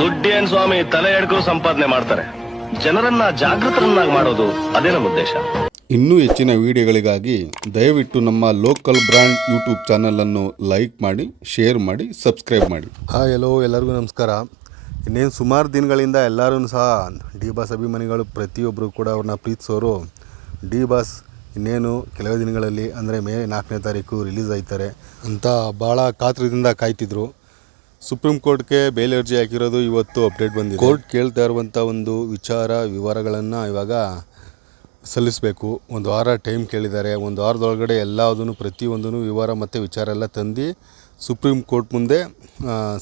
ದುಡ್ಡೇನ್ ಸ್ವಾಮಿ ತಲೆ ಎಡ್ಕೋ ಸಂಪಾದನೆ ಮಾಡ್ತಾರೆ. ಜನರನ್ನ ಜಾಗೃತರನ್ನಾಗಿ ಮಾಡೋದು ಅದೇ ನಮ್ಮ ಉದ್ದೇಶ. ಇನ್ನೂ ಹೆಚ್ಚಿನ ವಿಡಿಯೋಗಳಿಗಾಗಿ ದಯವಿಟ್ಟು ನಮ್ಮ ಲೋಕಲ್ ಬ್ರ್ಯಾಂಡ್ ಯೂಟ್ಯೂಬ್ ಚಾನಲನ್ನು ಲೈಕ್ ಮಾಡಿ, ಶೇರ್ ಮಾಡಿ, ಸಬ್ಸ್ಕ್ರೈಬ್ ಮಾಡಿ. ಎಲ್ಲೋ ಎಲ್ಲರಿಗೂ ನಮಸ್ಕಾರ. ಇನ್ನೇನು ಸುಮಾರು ದಿನಗಳಿಂದ ಎಲ್ಲರೂ ಸಹ ಡಿ ಬಾಸ್ ಅಭಿಮಾನಿಗಳು ಪ್ರತಿಯೊಬ್ಬರು ಕೂಡ ಅವ್ರನ್ನ ಪ್ರೀತಿಸೋರು. ಡಿ ಬಾಸ್ ಇನ್ನೇನು ಕೆಲವೇ ದಿನಗಳಲ್ಲಿ ಅಂದರೆ ಮೇ 4ನೇ ತಾರೀಕು ರಿಲೀಸ್ ಆಯ್ತಾರೆ ಅಂತ ಭಾಳ ಕಾತರದಿಂದ ಕಾಯ್ತಿದ್ರು. ಸುಪ್ರೀಂ ಕೋರ್ಟ್ಗೆ ಬೇಲ್ ಅರ್ಜಿ ಹಾಕಿರೋದು ಇವತ್ತು ಅಪ್ಡೇಟ್ ಬಂದಿದೆ. ಕೋರ್ಟ್ ಕೇಳ್ತಾ ಇರುವಂಥ ಒಂದು ವಿವರಗಳನ್ನು ಇವಾಗ ಸಲ್ಲಿಸಬೇಕು. ಒಂದು ವಾರ ಟೈಮ್ ಕೇಳಿದ್ದಾರೆ. ಒಂದು ವಾರದೊಳಗಡೆ ಎಲ್ಲದನ್ನು ಪ್ರತಿಯೊಂದೂ ವಿವರ ಮತ್ತು ವಿಚಾರ ಎಲ್ಲ ತಂದು ಸುಪ್ರೀಂ ಕೋರ್ಟ್ ಮುಂದೆ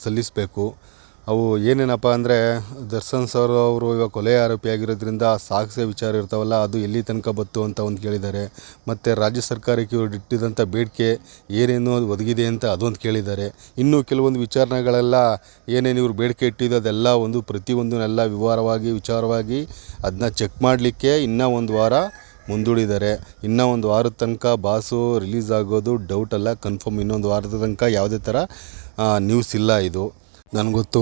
ಸಲ್ಲಿಸಬೇಕು. ಅವು ಏನೇನಪ್ಪ ಅಂದರೆ ದರ್ಶನ್ ಸರ್ ಅವರು ಇವಾಗ ಕೊಲೆ ಆರೋಪಿ ಆಗಿರೋದ್ರಿಂದ ಸಾಕ್ಷ್ಯ ವಿಚಾರ ಇರ್ತಾವಲ್ಲ, ಅದು ಎಲ್ಲಿ ತನಕ ಬತ್ತು ಅಂತ ಒಂದು ಕೇಳಿದ್ದಾರೆ. ಮತ್ತು ರಾಜ್ಯ ಸರ್ಕಾರಕ್ಕೆ ಇವರು ಇಟ್ಟಿದ್ದಂಥ ಬೇಡಿಕೆ ಏನೇನು ಒದಗಿದೆ ಅಂತ ಅದೊಂದು ಕೇಳಿದ್ದಾರೆ. ಇನ್ನೂ ಕೆಲವೊಂದು ವಿಚಾರಣೆಗಳೆಲ್ಲ ಏನೇನು ಇವರು ಬೇಡಿಕೆ ಇಟ್ಟಿದ್ದು ಅದೆಲ್ಲ ಪ್ರತಿಯೊಂದನ್ನೆಲ್ಲ ವಿಚಾರವಾಗಿ ಅದನ್ನ ಚೆಕ್ ಮಾಡಲಿಕ್ಕೆ ಇನ್ನೂ ಒಂದು ವಾರ ಮುಂದೂಡಿದ್ದಾರೆ. ಇನ್ನೂ ಒಂದು ವಾರದ ತನಕ ಬಾಸು ರಿಲೀಸ್ ಆಗೋದು ಡೌಟ್ ಅಲ್ಲ, ಕನ್ಫರ್ಮ್. ಇನ್ನೊಂದು ವಾರದ ತನಕ ಯಾವುದೇ ಥರ ನ್ಯೂಸ್ ಇಲ್ಲ. ಇದು ನನಗೊತ್ತು.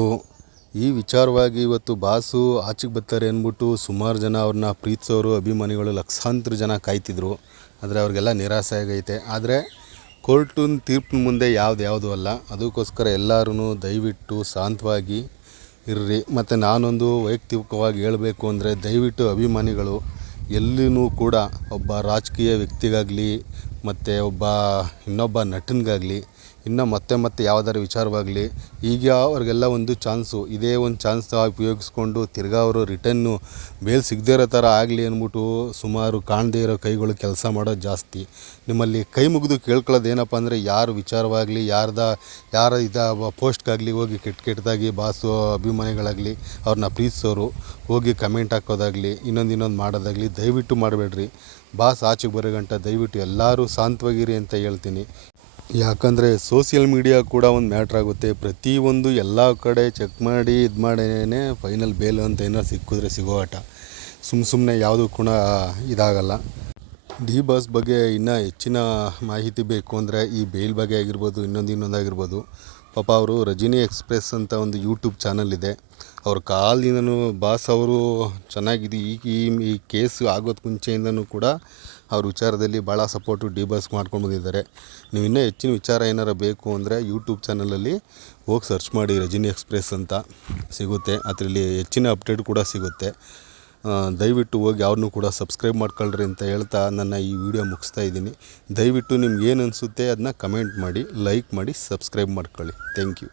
ಈ ವಿಚಾರವಾಗಿ ಇವತ್ತು ಬಾಸು ಆಚೆಗೆ ಬರ್ತಾರೆ ಅಂದ್ಬಿಟ್ಟು ಸುಮಾರು ಜನ ಅವ್ರನ್ನ ಪ್ರೀತಿಸೋರು ಅಭಿಮಾನಿಗಳು ಲಕ್ಷಾಂತರ ಜನ ಕಾಯ್ತಿದ್ರು. ಆದರೆ ಅವ್ರಿಗೆಲ್ಲ ನಿರಾಸೆ ಆಗೈತೆ. ಆದರೆ ಕೋರ್ಟಿನ ತೀರ್ಪಿನ ಮುಂದೆ ಯಾವುದು ಅಲ್ಲ. ಅದಕ್ಕೋಸ್ಕರ ಎಲ್ಲರೂ ದಯವಿಟ್ಟು ಶಾಂತವಾಗಿ ಇರ್ರಿ. ಮತ್ತು ನಾನೊಂದು ವೈಯಕ್ತಿಕವಾಗಿ ಹೇಳಬೇಕು ಅಂದರೆ, ದಯವಿಟ್ಟು ಅಭಿಮಾನಿಗಳು ಎಲ್ಲಿಯೂ ಕೂಡ ಒಬ್ಬ ರಾಜಕೀಯ ವ್ಯಕ್ತಿಗಾಗಲಿ ಮತ್ತು ಇನ್ನೊಬ್ಬ ನಟನಿಗಾಗಲಿ ಇನ್ನು ಮತ್ತೆ ಯಾವುದಾದ್ರು ವಿಚಾರವಾಗಲಿ, ಈಗ ಅವ್ರಿಗೆಲ್ಲ ಒಂದು ಚಾನ್ಸು, ಇದೇ ಒಂದು ಚಾನ್ಸ್ ಉಪಯೋಗಿಸ್ಕೊಂಡು ತಿರ್ಗಾ ಅವರು ರಿಟರ್ನು ಬೇಲ್ ಸಿಗದೇ ಇರೋ ಥರ ಆಗಲಿ ಅಂದ್ಬಿಟ್ಟು ಸುಮಾರು ಕಾಣದೇ ಇರೋ ಕೈಗಳು ಕೆಲಸ ಮಾಡೋದು ಜಾಸ್ತಿ. ನಿಮ್ಮಲ್ಲಿ ಕೈ ಮುಗಿದು ಕೇಳ್ಕೊಳ್ಳೋದು ಏನಪ್ಪ ಅಂದರೆ, ಯಾರು ವಿಚಾರವಾಗಲಿ ಯಾರ ಪೋಸ್ಟ್ಗಾಗಲಿ ಹೋಗಿ ಕೆಟ್ಟದಾಗಿ ಬಾಸು ಅಭಿಮಾನಿಗಳಾಗಲಿ ಅವ್ರನ್ನ ಪ್ರೀತಿಸೋರು ಹೋಗಿ ಕಮೆಂಟ್ ಹಾಕೋದಾಗಲಿ ಇನ್ನೊಂದು ಮಾಡೋದಾಗಲಿ ದಯವಿಟ್ಟು ಮಾಡಬೇಡ್ರಿ. ಬಾಸ್ ಆಚೆಗೆ ಬರೋ ಗಂಟ ದಯವಿಟ್ಟು ಎಲ್ಲರೂ ಶಾಂತವಾಗಿರಿ ಅಂತ ಹೇಳ್ತೀನಿ. ಯಾಕಂದರೆ ಸೋಷಿಯಲ್ ಮೀಡಿಯಾ ಕೂಡ ಒಂದು ಮ್ಯಾಟ್ರ್ ಆಗುತ್ತೆ. ಪ್ರತಿಯೊಂದು ಎಲ್ಲ ಕಡೆ ಚೆಕ್ ಮಾಡಿ ಮಾಡೇನೆ ಫೈನಲ್ ಬೇಲ್ ಅಂತ ಏನಾರು ಸಿಕ್ಕಿದ್ರೆ ಸಿಗೋ ಆಟ. ಸುಮ್ಮನೆ ಯಾವುದು ಕೂಡ ಇದಾಗಲ್ಲ. ಡಿ ಬಾಸ್ ಬಗ್ಗೆ ಇನ್ನೂ ಹೆಚ್ಚಿನ ಮಾಹಿತಿ ಬೇಕು ಅಂದರೆ ಈ ಬೇಲ್ ಬಗ್ಗೆ ಆಗಿರ್ಬೋದು, ಇನ್ನೊಂದಾಗಿರ್ಬೋದು. ಪಾಪ ಅವರು ರಜನಿ ಎಕ್ಸ್ಪ್ರೆಸ್ ಅಂತ ಒಂದು ಯೂಟ್ಯೂಬ್ ಚಾನಲ್ ಇದೆ. ಅವ್ರ ಕಾಲಿಂದನೂ ಬಾಸ್ ಅವರು ಚೆನ್ನಾಗಿದೆ. ಈ ಕೇಸು ಆಗೋದು ಮುಂಚೆಯಿಂದನೂ ಕೂಡ ಅವ್ರ ವಿಚಾರದಲ್ಲಿ ಭಾಳ ಸಪೋರ್ಟು ಡಿ ಬಾಸ್ ಮಾಡ್ಕೊಂಡು ಬಂದಿದ್ದಾರೆ. ನೀವು ಇನ್ನೂ ಹೆಚ್ಚಿನ ವಿಚಾರ ಏನಾರು ಬೇಕು ಅಂದರೆ ಯೂಟ್ಯೂಬ್ ಚಾನಲಲ್ಲಿ ಹೋಗಿ ಸರ್ಚ್ ಮಾಡಿ, ರಜನಿ ಎಕ್ಸ್ಪ್ರೆಸ್ ಅಂತ ಸಿಗುತ್ತೆ. ಅದರಲ್ಲಿ ಹೆಚ್ಚಿನ ಅಪ್ಡೇಟ್ ಕೂಡ ಸಿಗುತ್ತೆ. ದಯವಿಟ್ಟು ಹೋಗಿ ಅವ್ರನ್ನೂ ಕೂಡ ಸಬ್ಸ್ಕ್ರೈಬ್ ಮಾಡ್ಕೊಳ್ರಿ ಅಂತ ಹೇಳ್ತಾ ನನ್ನ ಈ ವಿಡಿಯೋ ಮುಗಿಸ್ತಾ ಇದ್ದೀನಿ. ದಯವಿಟ್ಟು ನಿಮ್ಗೆ ಏನು ಅನಿಸುತ್ತೆ ಅದನ್ನ ಕಮೆಂಟ್ ಮಾಡಿ, ಲೈಕ್ ಮಾಡಿ, ಸಬ್ಸ್ಕ್ರೈಬ್ ಮಾಡ್ಕೊಳ್ಳಿ. Thank you.